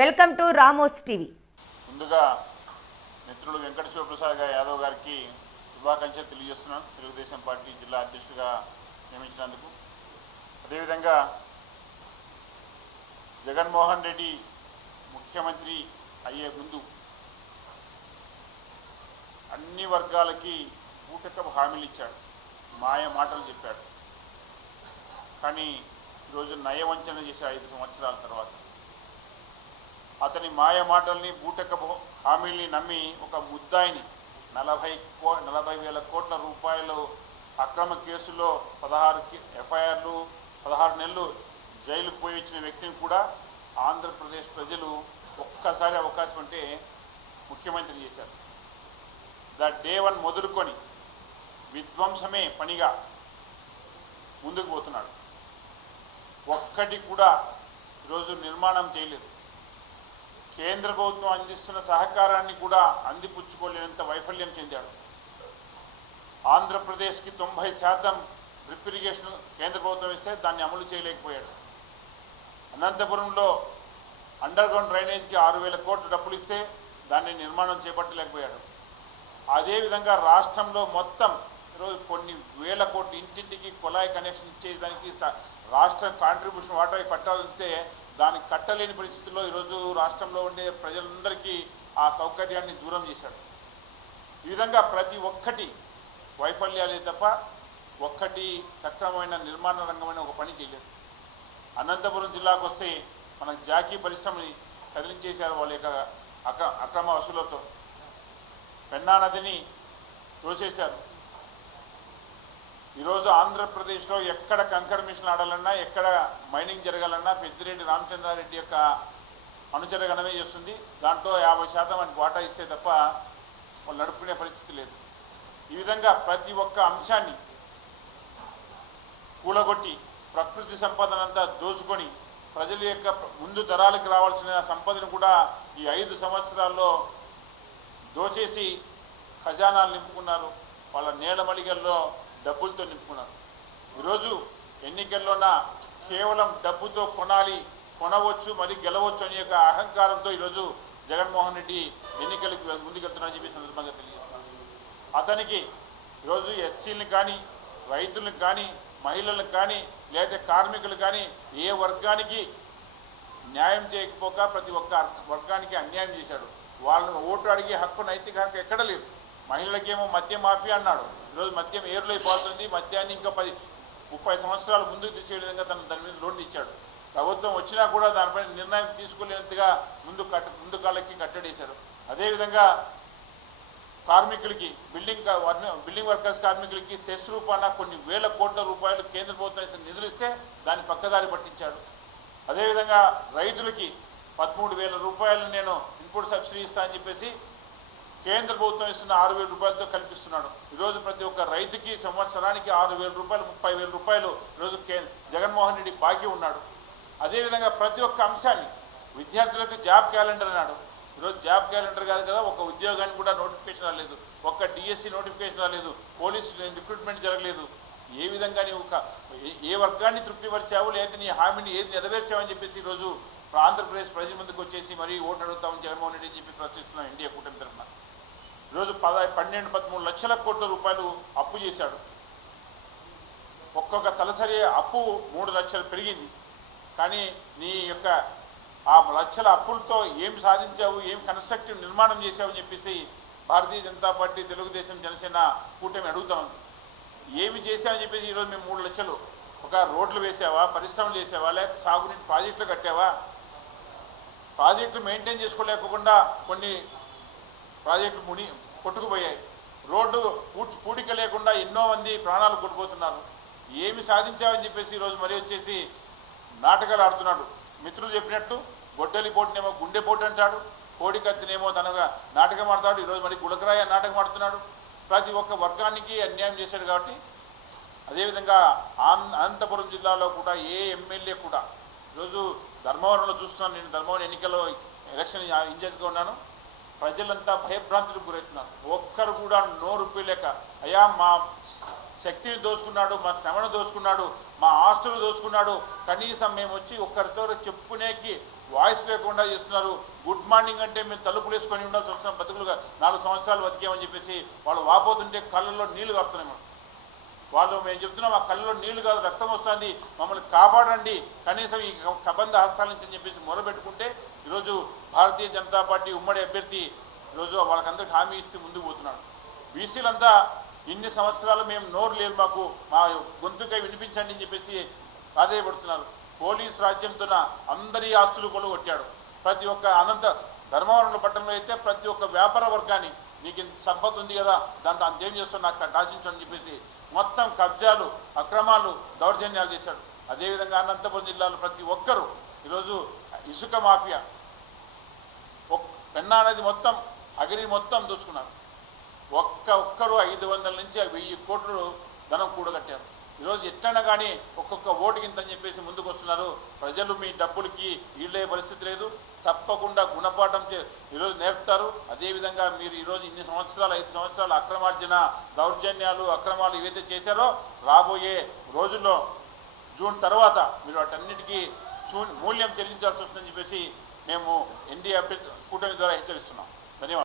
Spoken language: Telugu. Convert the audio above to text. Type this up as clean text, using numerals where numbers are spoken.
Welcome to Ramos TV. ముందుగా మిత్రులు వెంకట శివప్రసాద్ యాదవ్ గారికి శుభాకాంక్షలు తెలియజేస్తున్నాను. తెలుగుదేశం పార్టీ జిల్లా అధ్యక్షుడిగా నియమించినందుకు. అదేవిధంగా జగన్మోహన్ రెడ్డి ముఖ్యమంత్రి అయ్యే ముందు అన్ని వర్గాలకి పూటకపు హామీలు ఇచ్చాడు, మాయ మాటలు చెప్పాడు. కానీ ఈరోజు నయవంచన చేసే 5 సంవత్సరాల తర్వాత అతని మాయ మాటల్ని బూటకపు హామీల్ని నమ్మి ఒక ముద్దాయిని 40,000 కోట్ల రూపాయలు అక్రమ కేసులో 16 ఎఫ్ఐఆర్లు 16 నెలలు జైలుకు పోయి వచ్చిన వ్యక్తిని కూడా ఆంధ్రప్రదేశ్ ప్రజలు ఒక్కసారి అవకాశం ఉంటే ముఖ్యమంత్రి చేశారు. డే 1 మొదలుకొని విధ్వంసమే పనిగా ముందుకు పోతున్నాడు. ఒక్కటి కూడా ఈరోజు నిర్మాణం చేయలేదు. కేంద్ర ప్రభుత్వం అందిస్తున్న సహకారాన్ని కూడా అందిపుచ్చుకోలేనంత వైఫల్యం చెందాడు. ఆంధ్రప్రదేశ్కి 90% డ్రిప్ ఇరిగేషన్ కేంద్ర ప్రభుత్వం ఇస్తే దాన్ని అమలు చేయలేకపోయాడు. అనంతపురంలో అండర్ గ్రౌండ్ డ్రైనేజ్కి 6,000 కోట్ల డబ్బులు ఇస్తే దాన్ని నిర్మాణం చేపట్టలేకపోయాడు. అదేవిధంగా రాష్ట్రంలో మొత్తం ఈరోజు కొన్ని వేల కోట్లు ఇంటింటికి కుళాయి కనెక్షన్ ఇచ్చేదానికి రాష్ట్ర కాంట్రిబ్యూషన్ వాటర్ కట్టాలిస్తే దాన్ని కట్టలేని పరిస్థితుల్లో ఈరోజు రాష్ట్రంలో ఉండే ప్రజలందరికీ ఆ సౌకర్యాన్ని దూరం చేశాడు. ఈ విధంగా ప్రతి ఒక్కటి వైఫల్యాలే తప్ప ఒక్కటి సక్రమమైన నిర్మాణ రంగమైన ఒక పని చేయలేదు. అనంతపురం జిల్లాకు వస్తే మన జాకీ పరిశ్రమని కదిలించేశారు వాళ్ళ యొక్క అక్రమ వసూలతో. పెన్నా నదిని తోసేశారు. ఈరోజు ఆంధ్రప్రదేశ్లో ఎక్కడ కంకర్ మిషన్ ఆడాలన్నా, ఎక్కడ మైనింగ్ జరగాలన్నా పెద్దిరెడ్డి రామచంద్రారెడ్డి యొక్క అనుచరగణమే చేస్తుంది. దాంట్లో 50% మనకి వాటా ఇస్తే తప్ప వాళ్ళు నడుపుకునే పరిస్థితి లేదు. ఈ విధంగా ప్రతి ఒక్క అంశాన్ని కూలగొట్టి ప్రకృతి సంపదనంతా దోచుకొని ప్రజల యొక్క ముందు తరాలకు రావాల్సిన సంపదను కూడా ఈ 5 సంవత్సరాల్లో దోచేసి ఖజానాలు నింపుకున్నారు. వాళ్ళ నేలమలిగల్లో డబ్బులతో నింపుకున్నారు. ఈరోజు ఎన్నికల్లోన కేవలం డబ్బుతో కొనవచ్చు మరి గెలవచ్చు అనే యొక్క అహంకారంతో ఈరోజు జగన్మోహన్ రెడ్డి ఎన్నికలకు ముందుకెళ్తున్నారని చెప్పి సందర్భంగా తెలియజేస్తున్నాను. అతనికి ఈరోజు ఎస్సీలను కానీ, రైతులకు కానీ, మహిళలకు కానీ, లేదా కార్మికులు కానీ ఏ వర్గానికి న్యాయం చేయకపోక ప్రతి ఒక్క వర్గానికి అన్యాయం చేశాడు. వాళ్ళను ఓటు అడిగే హక్కు, నైతిక హక్కు ఎక్కడ లేదు. మహిళలకేమో మద్యం మాఫియా అన్నాడు. ఈరోజు మద్యం ఏరులో అయిపోతుంది. మద్యాన్ని ఇంకా 30 సంవత్సరాలు ముందుకు తీసే విధంగా దాని మీద లోన్లు ఇచ్చాడు. ప్రభుత్వం వచ్చినా కూడా దానిపైన నిర్ణయం తీసుకోలేనంతగా ముందు కాళ్ళకి కట్టడేశారు. అదేవిధంగా కార్మికులకి బిల్డింగ్ వర్కర్స్ కార్మికులకి సెస్ రూపాన కొన్ని వేల కోట్ల రూపాయలు కేంద్ర ప్రభుత్వం నిధులు ఇస్తే దాన్ని పక్కదారి పట్టించాడు. అదేవిధంగా రైతులకి 13,000 రూపాయలు నేను ఇన్పుట్ సబ్సిడీ ఇస్తా అని చెప్పేసి కేంద్ర ప్రభుత్వం ఇస్తున్న 6,000 రూపాయలతో కల్పిస్తున్నాడు. ఈరోజు ప్రతి ఒక్క రైతుకి సంవత్సరానికి 6,000 రూపాయలు 30,000 రూపాయలు ఈరోజు జగన్మోహన్ రెడ్డి బాకీ ఉన్నాడు. అదేవిధంగా ప్రతి ఒక్క అంశాన్ని విద్యార్థులకు జాబ్ క్యాలెండర్ అన్నాడు. ఈరోజు జాబ్ క్యాలెండర్ కాదు కదా, ఒక ఉద్యోగానికి కూడా నోటిఫికేషన్ రాలేదు, ఒక్క డిఎస్సి నోటిఫికేషన్ రాలేదు, పోలీసు రిక్రూట్మెంట్ జరగలేదు. ఏ విధంగా నీవు ఏ వర్గాన్ని తృప్తిపరిచావు, లేదా నీ హామీని ఏది నెరవేర్చావని చెప్పేసి ఈరోజు ఆంధ్రప్రదేశ్ ప్రజల ముందుకు వచ్చేసి మరీ ఓటు అడుగుతామని జగన్మోహన్ రెడ్డి అని చెప్పి ప్రశ్నిస్తున్నాం ఎన్డీఏ కూటమి తరఫున. ఈరోజు 12-13 లక్షల కోట్ల రూపాయలు అప్పు చేశాడు. ఒక్కొక్క తలసరి అప్పు 3 లక్షలు పెరిగింది. కానీ నీ యొక్క ఆ లక్షల అప్పులతో ఏం సాధించావు, ఏం కన్స్ట్రక్టివ్ నిర్మాణం చేశావని చెప్పేసి భారతీయ జనతా పార్టీ, తెలుగుదేశం, జనసేన కూటమి అడుగుతా ఉంది. ఏమి చేశావని చెప్పేసి ఈరోజు మేము 3 లక్షలు ఒక రోడ్లు వేసావా, పరిశ్రమలు చేసావా, లేకపోతే సాగునీటి ప్రాజెక్టులు కట్టావా? ప్రాజెక్టులు మెయింటైన్ చేసుకోలేకుండా కొన్ని ప్రాజెక్టులు కొట్టుకుపోయాయి. రోడ్డు పూడిక లేకుండా ఎన్నో మంది ప్రాణాలు కోల్పోతున్నారు. ఏమి సాధించావని చెప్పేసి ఈరోజు మరీ వచ్చేసి నాటకాలు ఆడుతున్నాడు. మిత్రులు చెప్పినట్టు గొడ్డలి పోటునేమో గుండె పోటు అంటాడు, కోడికత్తినేమో తనగా నాటకం ఆడతాడు. ఈరోజు మరి గులకరాయ నాటకం ఆడుతున్నాడు. ప్రతి ఒక్క వర్గానికి అన్యాయం చేశాడు. కాబట్టి అదేవిధంగా అనంతపురం జిల్లాలో కూడా ఏ ఎమ్మెల్యే కూడా ఈరోజు ధర్మవరంలో చూస్తున్నాను. నేను ధర్మవరం ఎన్నికల్లో ఎలక్షన్ ఇన్ఛార్జ్గా ఉన్నాను. ప్రజలంతా భయభ్రాంతులకు గురవుతున్నారు. ఒక్కరు కూడా నోరు లేక అయ్యా మా శక్తిని దోచుకున్నాడు, మా శ్రమను దోచుకున్నాడు, మా ఆస్తులు దోచుకున్నాడు, కనీసం మేము వచ్చి ఒక్కరితో చెప్పుకునేకి వాయిస్ లేకుండా చేస్తున్నారు. గుడ్ మార్నింగ్ అంటే మేము తలుపులు వేసుకొని ఉండాల్సి వస్తున్నాం, బతుకులుగా 4 సంవత్సరాలు బతికామని చెప్పేసి వాళ్ళు వాపోతుంటే కళ్ళల్లో నీళ్లు కాపుతున్నాయి. వాళ్ళు మేము చెప్తున్నాం, ఆ కళ్ళలో నీళ్లు కాదు రక్తం వస్తుంది, మమ్మల్ని కాపాడండి కనీసం ఈ కబంధ హస్తాల నుంచి అని చెప్పేసి మొరబెట్టుకుంటే ఈరోజు భారతీయ జనతా పార్టీ ఉమ్మడి అభ్యర్థి ఈరోజు వాళ్ళకందరికీ హామీ ఇస్తూ ముందుకు పోతున్నాడు. బీసీలంతా ఇన్ని సంవత్సరాలు మేము నోరు లేదు, మాకు మా గొంతుకై వినిపించండి అని చెప్పేసి ప్రాధాయపడుతున్నారు. పోలీసు రాజ్యంతో అందరి ఆస్తులు కొట్టాడు. ప్రతి ఒక్క అనంత ధర్మవరం పట్టణంలో అయితే ప్రతి ఒక్క వ్యాపార వర్గాన్ని నీకు ఇంత సంపద ఉంది కదా దాంట్లో అంతేం చేస్తావు నాకు ఆశించని చెప్పేసి మొత్తం కబ్జాలు, అక్రమాలు, దౌర్జన్యాలు చేశాడు. అదేవిధంగా అనంతపురం జిల్లాలో ప్రతి ఒక్కరూ ఈరోజు ఇసుక మాఫియా, పెన్నా నది మొత్తం అగిరి మొత్తం దోచుకున్నారు. ఒక్కరు 500 నుంచి 1000 కోట్లు ధనం కూడగట్టారు. ఈరోజు ఎట్లన్నా కానీ ఒక్కొక్క ఓటుకి ఇంతని చెప్పేసి ముందుకు వస్తున్నారు. ప్రజలు మీ డబ్బులకి ఈళ్ళే పరిస్థితి లేదు, తప్పకుండా గుణపాఠం ఈరోజు నేర్పుతారు. అదేవిధంగా మీరు ఈరోజు ఇన్ని సంవత్సరాలు 5 సంవత్సరాలు అక్రమార్జన, దౌర్జన్యాలు, అక్రమాలు ఏవైతే చేశారో రాబోయే రోజుల్లో జూన్ తర్వాత మీరు వాటన్నిటికీ మూల్యం చెల్లించాల్సి వస్తుందని చెప్పేసి మేము ఎన్డీఏ కూటమి ద్వారా హెచ్చరిస్తున్నాం. ధన్యవాదాలు.